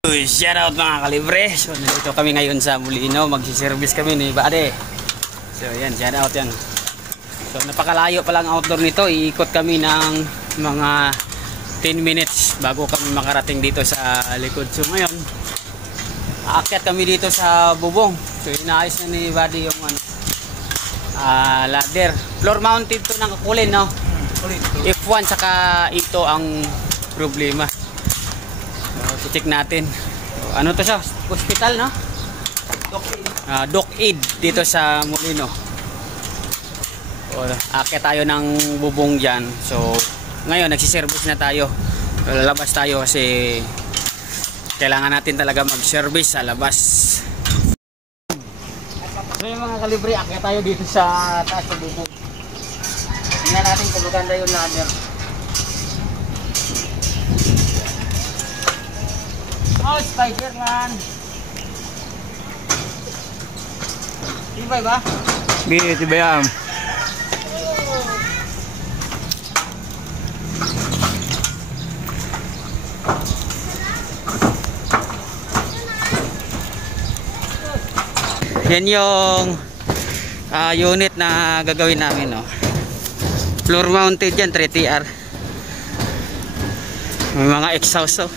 Shout out mga kalibre. So nandito kami ngayon sa Molino. Magsiservice kami ni Bade. So yan, shout out yan. So napakalayo pa lang outdoor nito. Iikot kami ng mga 10 minutes bago kami makarating dito sa likod. So ngayon aakyat kami dito sa bubong. So inaayos na ni Bade yung ladder. Floor mounted to ng kulin, no? F1 saka ito ang problema. So check natin. So, ano to siya? Hospital, no? Doc Aid dito sa Molino. So, aakyat tayo ng bubong dyan. So ngayon nagsiservice na tayo. So, lalabas tayo kasi kailangan natin talaga mag-service sa labas. So yung mga kalibre, aakyat tayo dito sa taas ng bubong. Tingnan natin kung maganda yung ladder. Oh, Spider-Man! Tibay ba? Tibay yan. Yan yung unit na gagawin namin, no? Floor mounted yan, 3TR. May mga exhaust, oh.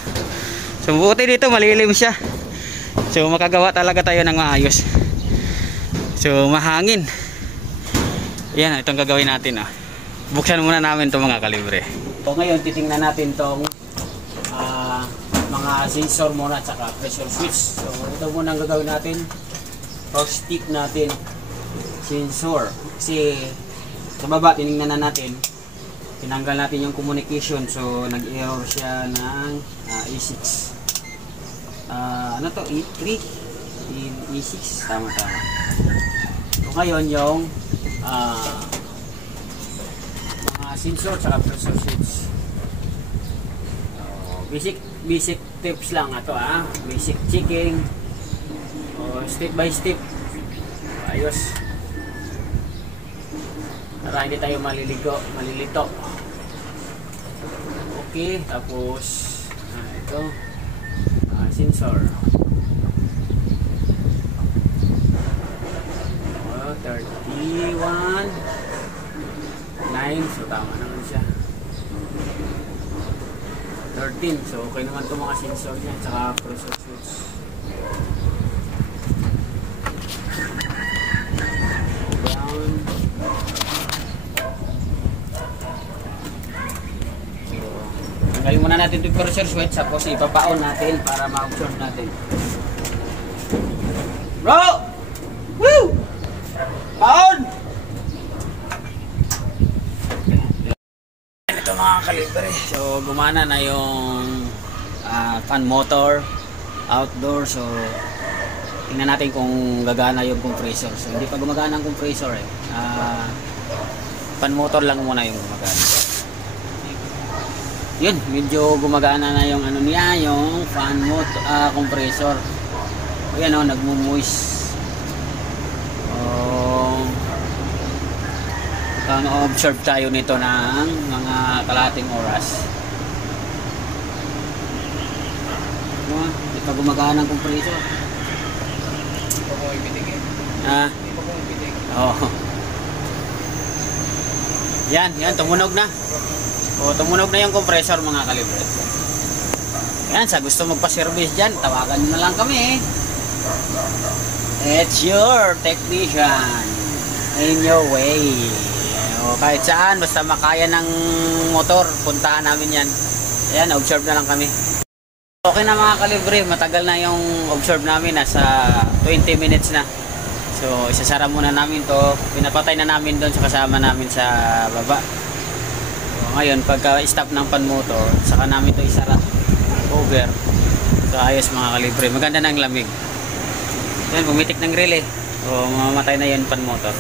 So buti dito malilim siya. So makagawa talaga tayo ng maayos. So mahangin. Yan, itong gagawin natin, oh. Buksan muna namin itong mga kalibre. So ngayon titingnan natin itong mga sensor muna at saka pressure switch. So ito muna ang gagawin natin. First stick natin sensor, kasi sa baba tinignan na natin, tinanggal natin yung communication, so nag-error siya ng E6, ano to, E3, E6, tama. So ngayon yung mga sensor at pressure switch, basic tips lang ito, basic checking. Step by step, ayos para hindi tayo malilito. Okay, tapos ito sensor, 31 9, so tama naman siya. 13, so okay naman itong mga sensor niya at saka pressure switch. Tanggalin muna natin yung pressure switch, tapos ipapaon natin para ma-absorb natin. Bro! Woo! Paon! Ito mga kalibre. So gumana na yung fan motor outdoor. So tingnan natin kung gagana yung compressor. So hindi pa gumagana ang compressor, fan motor lang muna yung gumagana. Yun, medyo gumagana na yung ano niya, yung fan motor, compressor. Ayan, nagmo-moist. Observe tayo nito ng mga kalahating oras. Hindi pa gumagana ang compressor. Hindi pa kong ibitigin. Hindi pa kong ibitigin. Oo. Yan, tumunog na. Tumunog na yung compressor mga kalibre. Yan, sa gusto magpa-service dyan, tawagan nyo na lang kami. It's your technician in your way. Kahit saan, basta makaya ng motor, puntahan namin yan. Ayan, observe na lang kami. Okay na mga kalibre, matagal na yung observe namin, nasa 20 minutes na. So isasara muna namin to, pinapatay na namin doon sa kasama namin sa baba. So ngayon pagka-stop ng pan motor, saka namin to isara over. So ayos mga kalibre, maganda na ang lamig. Yan, bumitik ng relay. So mamamatay na yun pan motor.